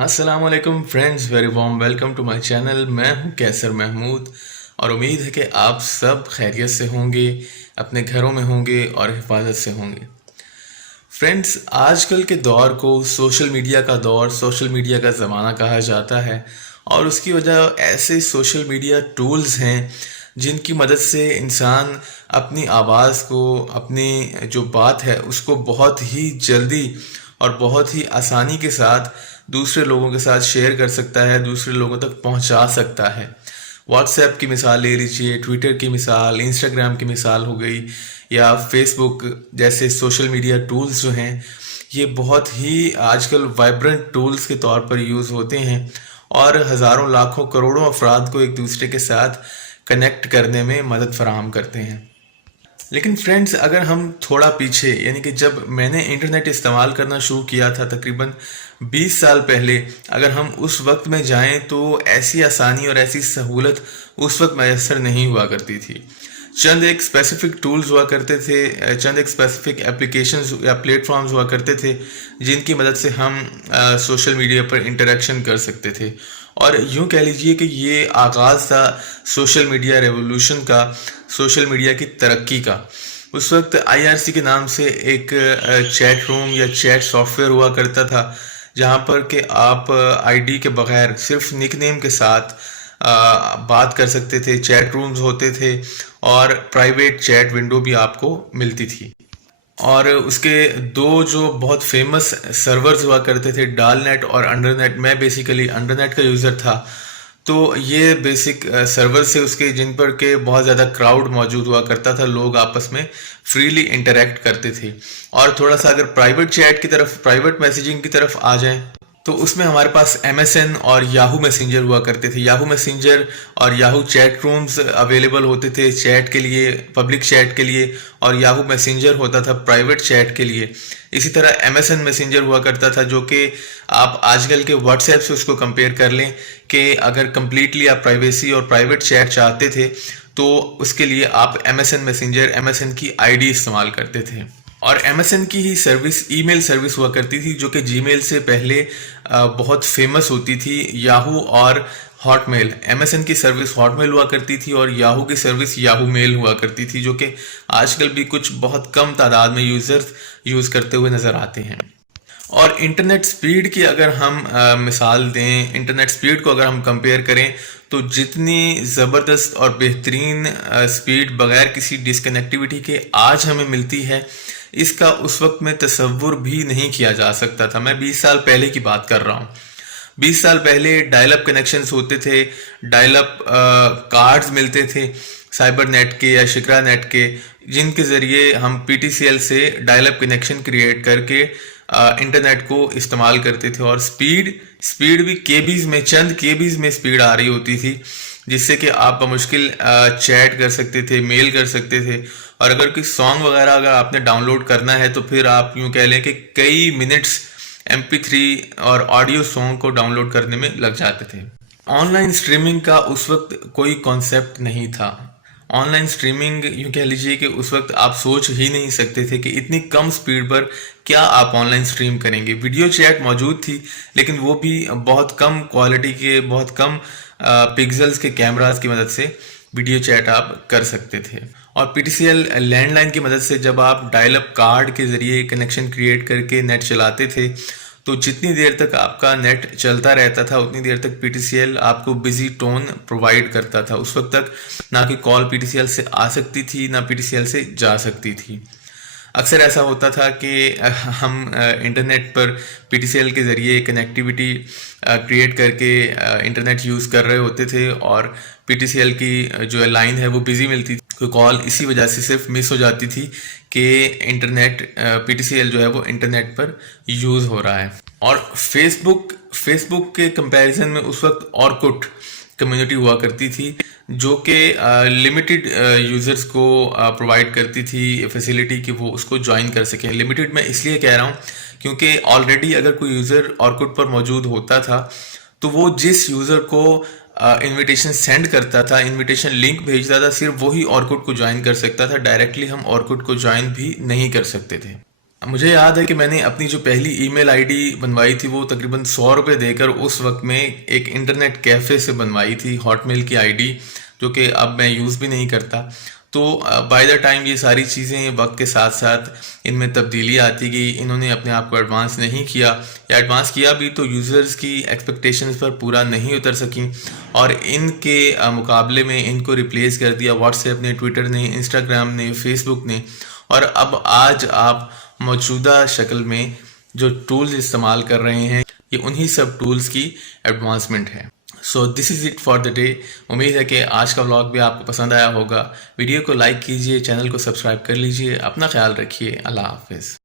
अस्सलाम वालेकुम friends, very warm welcome to my channel. मैं हूं कैसर महमूद और उम्मीद है कि आप सब खैरियत से होंगे, अपने घरों में होंगे और हिफाजत से होंगे। फ्रेंड्स, आजकल के दौर को सोशल मीडिया का दौर, सोशल मीडिया का ज़माना कहा जाता है और उसकी वजह ऐसे सोशल मीडिया टूल्स हैं जिनकी मदद से इंसान अपनी आवाज़ को, अपनी जो बात है उसको बहुत ही जल्दी और बहुत ही आसानी के साथ दूसरे लोगों के साथ शेयर कर सकता है, दूसरे लोगों तक पहुंचा सकता है। व्हाट्सएप की मिसाल ले लीजिए, ट्विटर की मिसाल, इंस्टाग्राम की मिसाल हो गई या फेसबुक जैसे सोशल मीडिया टूल्स जो हैं, ये बहुत ही आजकल वाइब्रेंट टूल्स के तौर पर यूज़ होते हैं और हज़ारों लाखों करोड़ों अफराद को एक दूसरे के साथ कनेक्ट करने में मदद फराहम करते हैं। लेकिन फ्रेंड्स, अगर हम थोड़ा पीछे यानी कि जब मैंने इंटरनेट इस्तेमाल करना शुरू किया था तकरीबन 20 साल पहले, अगर हम उस वक्त में जाएं तो ऐसी आसानी और ऐसी सहूलत उस वक्त मैसर नहीं हुआ करती थी। चंद एक स्पेसिफिक टूल्स हुआ करते थे, चंद एक स्पेसिफिक एप्लीकेशंस या प्लेटफॉर्म्स हुआ करते थे जिनकी मदद से हम सोशल मीडिया पर इंटरेक्शन कर सकते थे। और यूं कह लीजिए कि ये आगाज़ था सोशल मीडिया रेवोल्यूशन का, सोशल मीडिया की तरक्की का। उस वक्त आईआरसी के नाम से एक चैट रूम या चैट सॉफ्टवेयर हुआ करता था जहां पर कि आप आईडी के बगैर सिर्फ निकनेम के साथ बात कर सकते थे। चैट रूम्स होते थे और प्राइवेट चैट विंडो भी आपको मिलती थी। और उसके दो जो बहुत फेमस सर्वर्स हुआ करते थे, डालनेट और अंडरनेट। मैं बेसिकली अंडरनेट का यूज़र था, तो ये बेसिक सर्वर से उसके जिन पर के बहुत ज़्यादा क्राउड मौजूद हुआ करता था, लोग आपस में फ्रीली इंटरेक्ट करते थे। और थोड़ा सा अगर प्राइवेट चैट की तरफ, प्राइवेट मैसेजिंग की तरफ आ जाएं तो उसमें हमारे पास MSN और याहू मैसेंजर हुआ करते थे। याहू मैसेंजर और याहू चैट रूम्स अवेलेबल होते थे चैट के लिए, पब्लिक चैट के लिए, और याहू मैसेंजर होता था प्राइवेट चैट के लिए। इसी तरह MSN मैसेंजर हुआ करता था जो कि आप आजकल के व्हाट्सएप से उसको कंपेयर कर लें कि अगर कंप्लीटली आप प्राइवेसी और प्राइवेट चैट चाहते थे तो उसके लिए आप MSN मैसेंजर, MSN की आईडी इस्तेमाल करते थे। और MSN की ही सर्विस ईमेल सर्विस हुआ करती थी जो कि जीमेल से पहले बहुत फेमस होती थी। याहू और हॉटमेल, MSN की सर्विस हॉटमेल हुआ करती थी और याहू की सर्विस याहू मेल हुआ करती थी, जो कि आजकल भी कुछ बहुत कम तादाद में यूज़र्स यूज़ करते हुए नज़र आते हैं। और इंटरनेट स्पीड की अगर हम मिसाल दें, इंटरनेट स्पीड को अगर हम कंपेयर करें तो जितनी ज़बरदस्त और बेहतरीन स्पीड बगैर किसी डिसकनेक्टिविटी के आज हमें मिलती है, इसका उस वक्त में तसव्वुर भी नहीं किया जा सकता था। मैं 20 साल पहले की बात कर रहा हूँ। 20 साल पहले डायल अप कनेक्शंस होते थे, डायल अप कार्ड्स मिलते थे साइबर नेट के या शिकरा नेट के, जिनके ज़रिए हम PTCL से डायल अप कनेक्शन क्रिएट करके इंटरनेट को इस्तेमाल करते थे। और स्पीड भी केबीज में, चंद केबीज में स्पीड आ रही होती थी, जिससे कि आप बमुश्किल चैट कर सकते थे, मेल कर सकते थे। और अगर कोई सॉन्ग वगैरह अगर आपने डाउनलोड करना है तो फिर आप यूँ कह लें कि कई मिनट्स MP3 और ऑडियो सॉन्ग को डाउनलोड करने में लग जाते थे। ऑनलाइन स्ट्रीमिंग का उस वक्त कोई कॉन्सेप्ट नहीं था। ऑनलाइन स्ट्रीमिंग यूँ कह लीजिए कि उस वक्त आप सोच ही नहीं सकते थे कि इतनी कम स्पीड पर क्या आप ऑनलाइन स्ट्रीम करेंगे। वीडियो चैट मौजूद थी लेकिन वो भी बहुत कम क्वालिटी के, बहुत कम पिक्सल्स के कैमरास की मदद से वीडियो चैट आप कर सकते थे। और PTCL लैंडलाइन की मदद से जब आप डायल अप कार्ड के ज़रिए कनेक्शन क्रिएट करके नेट चलाते थे तो जितनी देर तक आपका नेट चलता रहता था उतनी देर तक PTCL आपको बिजी टोन प्रोवाइड करता था। उस वक्त तक ना कि कॉल PTCL से आ सकती थी ना PTCL से जा सकती थी। अक्सर ऐसा होता था कि हम इंटरनेट पर PTCL के ज़रिए कनेक्टिविटी क्रिएट करके इंटरनेट यूज़ कर रहे होते थे और PTCL की जो लाइन है वो बिज़ी मिलती थी। कोई कॉल इसी वजह से सिर्फ मिस हो जाती थी कि इंटरनेट, PTCL जो है वो इंटरनेट पर यूज़ हो रहा है। और फेसबुक के कंपैरिजन में उस वक्त ऑरकुट कम्युनिटी हुआ करती थी जो कि लिमिटेड यूज़र्स को प्रोवाइड करती थी फैसिलिटी कि वो उसको ज्वाइन कर सकें। लिमिटेड मैं इसलिए कह रहा हूँ क्योंकि ऑलरेडी अगर कोई यूज़र ऑरकुट पर मौजूद होता था तो वो जिस यूज़र को इनविटेशन सेंड करता था, इनविटेशन लिंक भेजता था, सिर्फ वही ऑरकुट को ज्वाइन कर सकता था। डायरेक्टली हम ऑरकुट को ज्वाइन भी नहीं कर सकते थे। मुझे याद है कि मैंने अपनी जो पहली ईमेल आईडी बनवाई थी वो तकरीबन 100 रुपये देकर उस वक्त में एक इंटरनेट कैफ़े से बनवाई थी, हॉटमेल की आईडी, जो कि अब मैं यूज़ भी नहीं करता। तो बाय द टाइम ये सारी चीज़ें वक्त के साथ साथ इनमें तब्दीली आती गई। इन्होंने अपने आप को एडवांस नहीं किया, या एडवांस किया भी तो यूज़र्स की एक्सपेक्टेशंस पर पूरा नहीं उतर सकी, और इनके मुकाबले में इनको रिप्लेस कर दिया व्हाट्सएप ने, ट्विटर ने, इंस्टाग्राम ने, फेसबुक ने। और अब आज आप मौजूदा शक्ल में जो टूल्स इस्तेमाल कर रहे हैं, ये उन्हीं सब टूल्स की एडवांसमेंट है। So this is it for the day. उम्मीद है कि आज का व्लॉग भी आपको पसंद आया होगा। वीडियो को लाइक कीजिए, चैनल को सब्सक्राइब कर लीजिए। अपना ख्याल रखिए। अल्लाह हाफिज़।